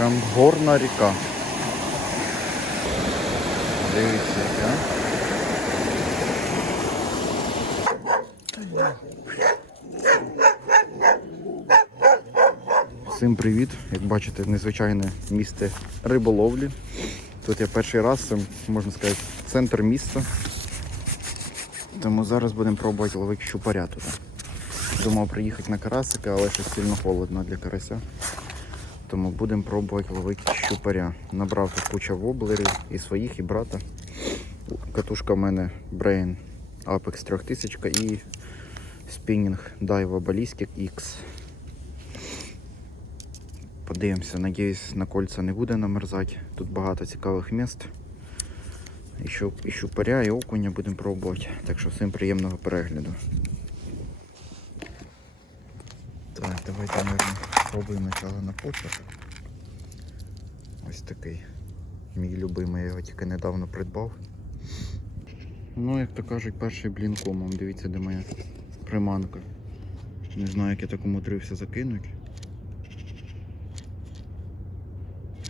Прям горна ріка. Дивіться, яка. Всім привіт! Як бачите, незвичайне місце риболовлі. Тут я перший раз, це можна сказати, центр міста. Тому зараз будемо пробувати ловити щупаря тут. Думав приїхати на карасика, але щось сильно холодно для карася. Тому будемо пробувати ловити щупаря. Набрав тут куча воблерів і своїх, і брата. Катушка в мене Brain Apex 3000 і спінінг Daiwa Ballistic X. Подивимося, надіюсь, на кольця не буде намерзати. Тут багато цікавих міст. І щупаря, і окуня будемо пробувати. Так що всім приємного перегляду. Так, давайте, мабуть, спробуємо начало на покер. Ось такий. Мій любимий, я його тільки недавно придбав. Ну, як то кажуть, перший блін комом. Дивіться, де моя приманка. Не знаю, як я так умудрився закинути.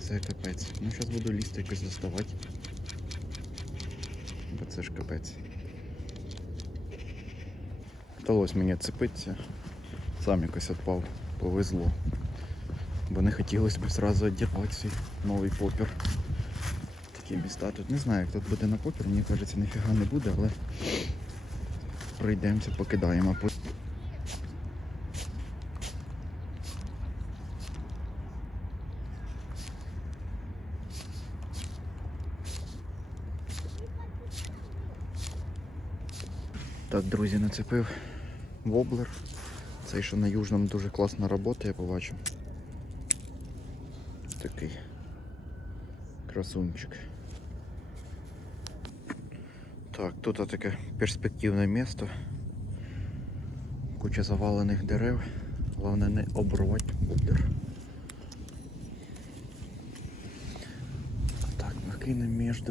Це капець. Ну, зараз буду лізти якось доставати. Бо це ж капець. Вдалося мені цепитися. Сам якось відпав. Повезло. Бо не хотілося б зразу відірвати свій новий попір. Такі міста тут не знаю, як тут буде на покер, мені кажеться, ніфіга не буде, але пройдемося, покидаємо. Так, друзі, нацепив воблер. Цей, що на южному дуже класно працює, я побачив. Такий красунчик. Так, тут таке перспективне місто. Куча завалених дерев. Головне не обрвати воблер. Так, накинемо між.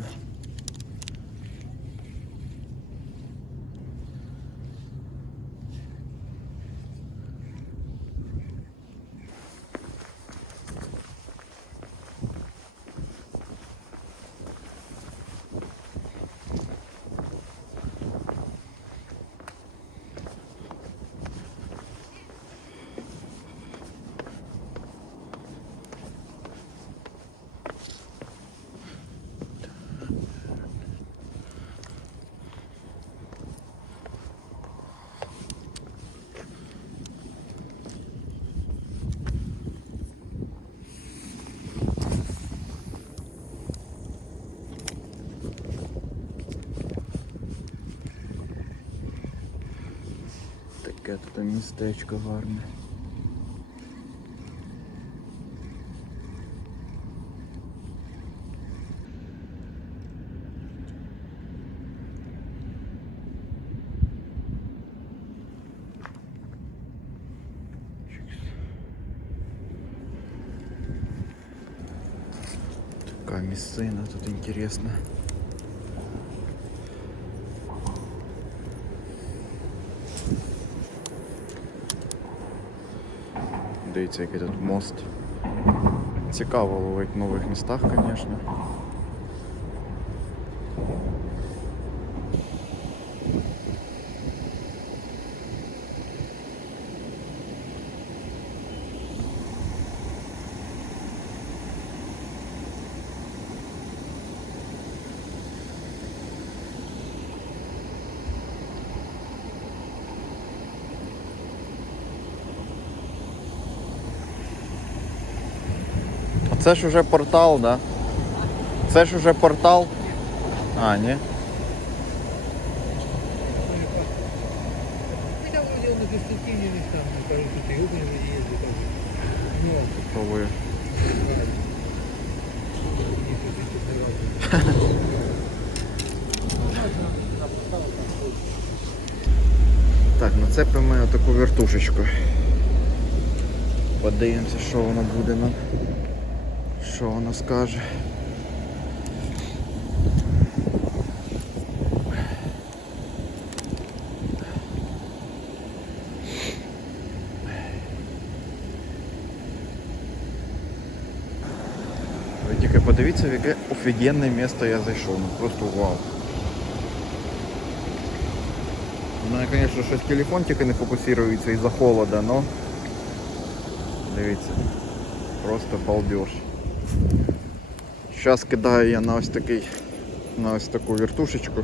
Таке тут містечко гарне. Така місцина тут інтересна. Дивіться, який тут мост. Цікаво ловити в нових містах, звісно. Це ж уже портал, да? Це ж уже портал. А, ні. Хотя вроде он на перспективе не там, мне кажется, тут и окна вроде ездит. там. Ну, Пробую. правильно. Не хотите сорваться. Так, нацепимо таку вертушечку. Подивимося, що воно буде нам. Що воно скаже. Тільки подивіться, в яке офігенне місто я зайшов. Ну просто вау. У мене, звісно, щось телефон тільки не фокусується із-за холода, но дивіться. Просто балдеж. Зараз кидаю я на ось такий, на ось таку вертушечку.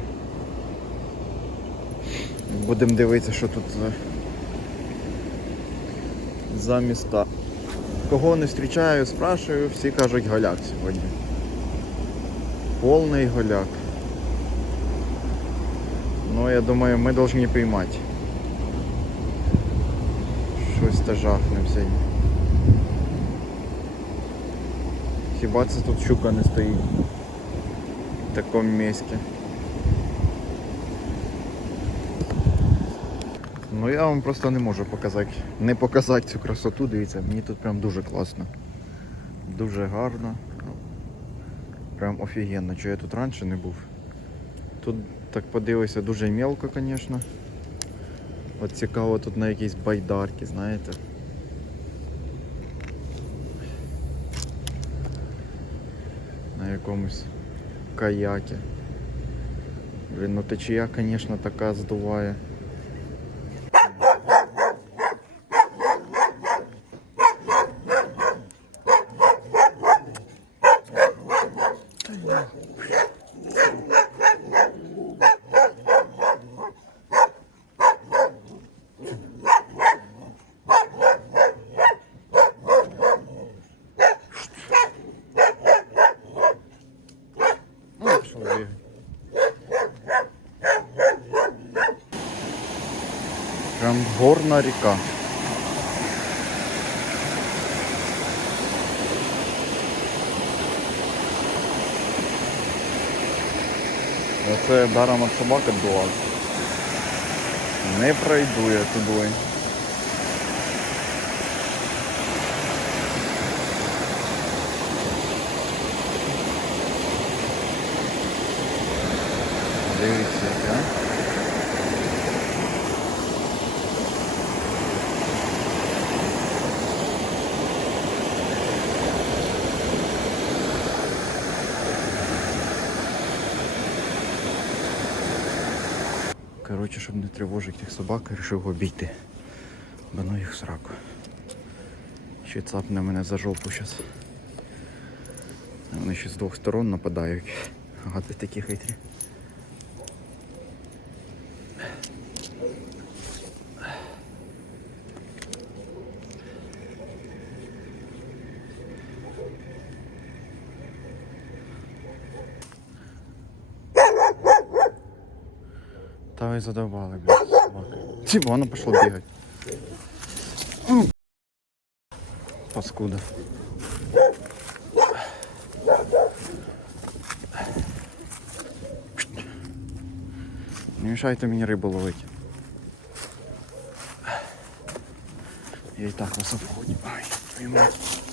Будемо дивитися, що тут за, за міста. Кого не зустрічаю, спрашиваю, всі кажуть голяк сьогодні. Повний голяк. Ну, я думаю, ми повинні піймати. Щось та жахнем сьогодні. Хіба це тут щука не стоїть в такому місці. Ну я вам просто не можу показати, не показати цю красоту, дивіться, мені тут прям дуже класно. Дуже гарно. Ну, Прям офігенно, що я тут раніше не був. Тут так подивися дуже мелко, звісно. От цікаво тут на якісь байдарки, знаєте. На якомусь каякі. Блін, ну течія, звісно, така здуває. Прям горна ріка. Оце даром от собака була. Не пройду я туди. Дивіться, яке. Коротше, щоб не тривожити тих собак, вирішив обійти. Бо ну їх в сраку. Ще цапне мене за жопу зараз. Вони ще з двох сторон нападають. Гади такі хитрі. Та ви задовбали, блядь, собаки. Ці воно пішло бігати. Паскуда. Не мешайте мені рибу ловити. Я і так вас обходю. Ай, твою мать.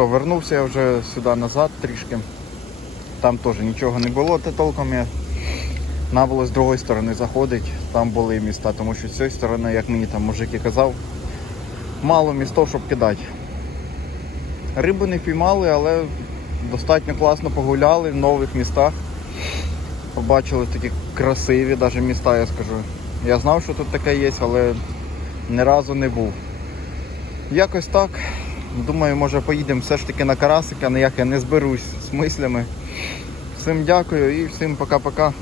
Що, вернувся я вже сюди назад трішки. Там теж нічого не було, та толком я треба було з другої сторони заходити, там були міста, тому що з цієї сторони, як мені там мужик і казав, мало містов, щоб кидати. Рибу не піймали, але достатньо класно погуляли в нових містах. Побачили такі красиві навіть міста, я скажу. Я знав, що тут таке є, але ні разу не був. Якось так. Думаю, може поїдемо все ж таки на карасика, ніяк я не зберусь з мислями. Всім дякую і всім пока-пока.